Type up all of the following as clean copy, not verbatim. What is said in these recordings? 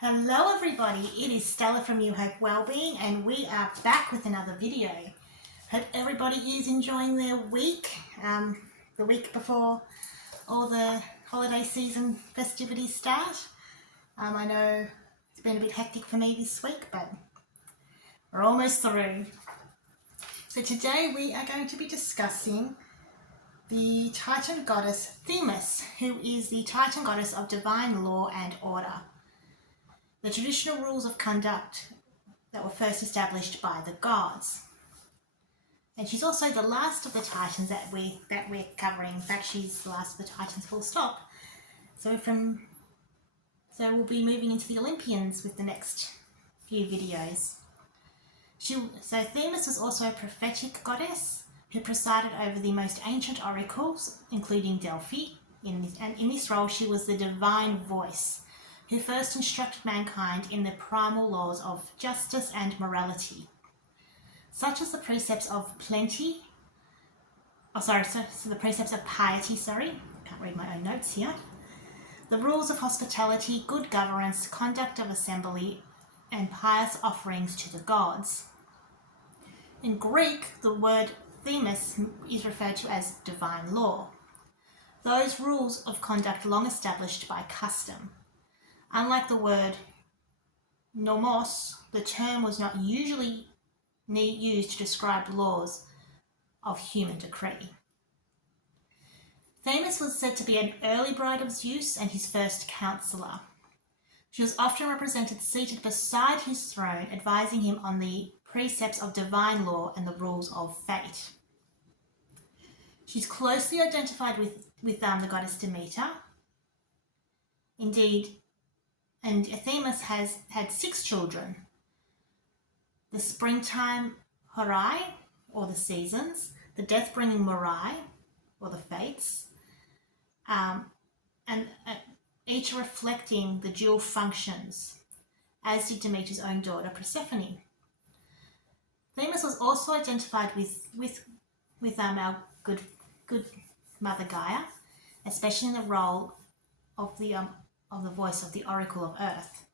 Hello everybody, it is Stella from New Hope Wellbeing and we are back with another video. Hope everybody is enjoying their week, the week before all the holiday season festivities start. I know it's been a bit hectic for me this week, but we're almost through. So today we are going to be discussing the Titan goddess Themis, who is the Titan goddess of divine law and order. The traditional rules of conduct that were first established by the gods. And she's also the last of the Titans that we're covering. In fact, she's the last of the Titans full stop. So we'll be moving into the Olympians with the next few videos. So Themis was also a prophetic goddess who presided over the most ancient oracles, including Delphi. In this role, she was the divine voice who first instructed mankind in the primal laws of justice and morality, such as the precepts of the precepts of piety, can't read my own notes here, the rules of hospitality, good governance, conduct of assembly, and pious offerings to the gods. In Greek, the word Themis is referred to as divine law, those rules of conduct long established by custom. Unlike the word nomos, the term was not usually used to describe laws of human decree. Themis was said to be an early bride of Zeus and his first counselor. She was often represented seated beside his throne, advising him on the precepts of divine law and the rules of fate. She's closely identified with the goddess Demeter. Indeed, and Themis has had 6 children: the springtime Horai, or the seasons, the death-bringing Morai, or the fates, and each reflecting the dual functions, as did Demeter's own daughter Persephone. Themis was also identified with our good mother Gaia, especially in the role of the voice of the Oracle of Earth.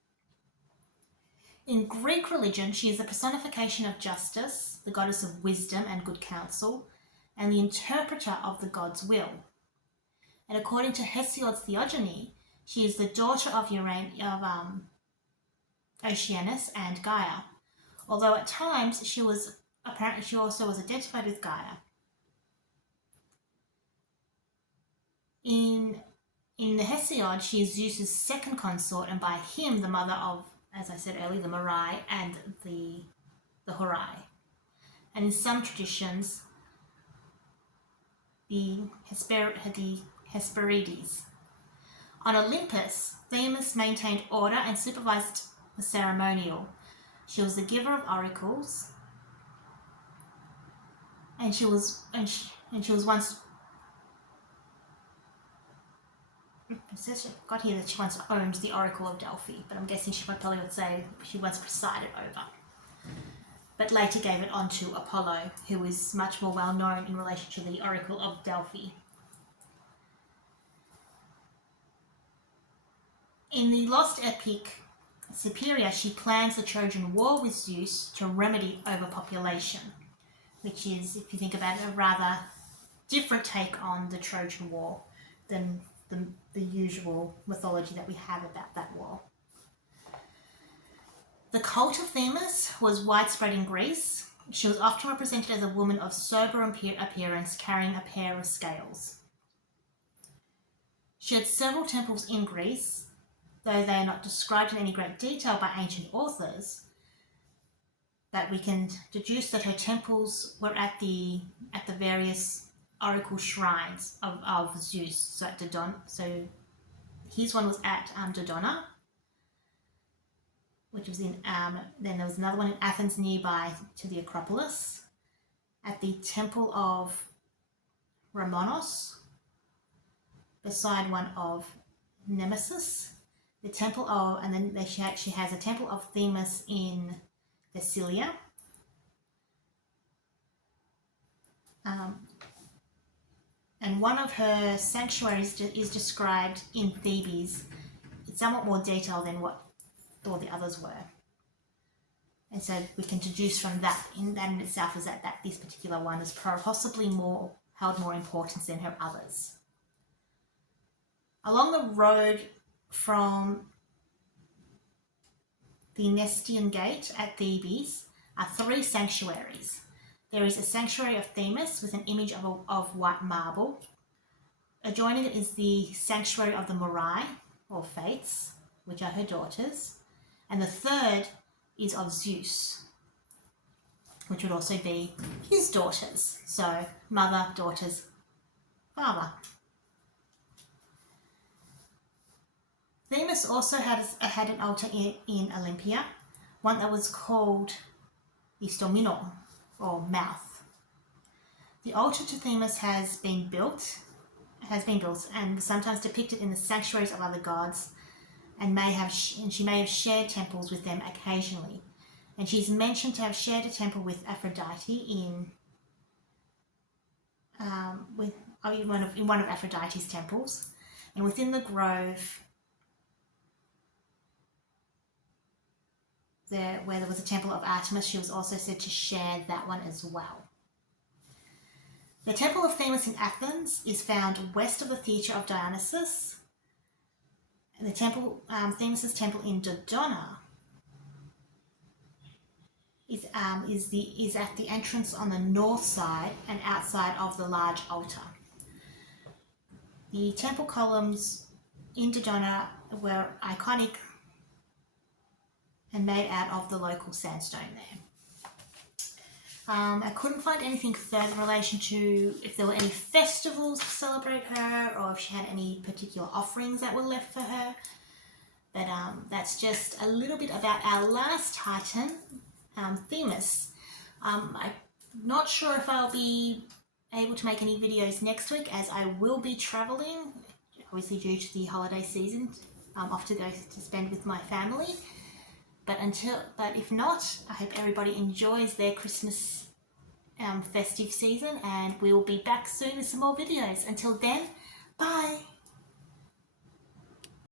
In Greek religion, she is the personification of justice, the goddess of wisdom and good counsel, and the interpreter of the god's will. And according to Hesiod's Theogony, she is the daughter of Oceanus and Gaia, although at times she also was identified with Gaia. In the Hesiod, she is Zeus's second consort, and by him the mother of, as I said earlier, the Morai and the Horai. And in some traditions, the Hesperides. On Olympus, Themis maintained order and supervised the ceremonial. She was the giver of oracles, and she was once. It says got here that she once owned the Oracle of Delphi, but I'm guessing she probably would say she once presided over, but later gave it on to Apollo, who is much more well known in relation to the Oracle of Delphi. In the lost epic Superior, she plans the Trojan War with Zeus to remedy overpopulation, which is, if you think about it, a rather different take on the Trojan War than the usual mythology that we have about that war. The cult of Themis was widespread in Greece. She was often represented as a woman of sober appearance carrying a pair of scales. She had several temples in Greece, though they are not described in any great detail by ancient authors, but we can deduce that her temples were at the various oracle shrines of Zeus. So at Dodona, so his one was at Dodona, which was in. Then there was another one in Athens nearby to the Acropolis, at the Temple of Ramonos, beside one of Nemesis. The temple of, and then she has a temple of Themis in Thessalia. And one of her sanctuaries is described in Thebes. It's somewhat more detailed than what all the others were. And so we can deduce from that in itself is that this particular one is possibly held more importance than her others. Along the road from the Nestian Gate at Thebes are 3 sanctuaries. There is a sanctuary of Themis with an image of white marble. Adjoining it is the sanctuary of the Morai, or Fates, which are her daughters. And the third is of Zeus, which would also be his daughters. So mother, daughters, father. Themis also had an altar in Olympia, one that was called the Stomino, or mouth. The altar to Themis has been built and sometimes depicted in the sanctuaries of other gods, and she may have shared temples with them occasionally. And she's mentioned to have shared a temple with Aphrodite in one of Aphrodite's temples, and within the grove where there was a temple of Artemis, she was also said to share that one as well. The Temple of Themis in Athens is found west of the Theatre of Dionysus. And the temple, Themis' temple in Dodona, is at the entrance on the north side and outside of the large altar. The temple columns in Dodona were iconic and made out of the local sandstone there. I couldn't find anything further in relation to if there were any festivals to celebrate her or if she had any particular offerings that were left for her. But that's just a little bit about our last Titan, Themis. I'm not sure if I'll be able to make any videos next week, as I will be travelling, obviously due to the holiday season. I'm off to go to spend with my family. But if not, I hope everybody enjoys their Christmas festive season, and we'll be back soon with some more videos. Until then, bye!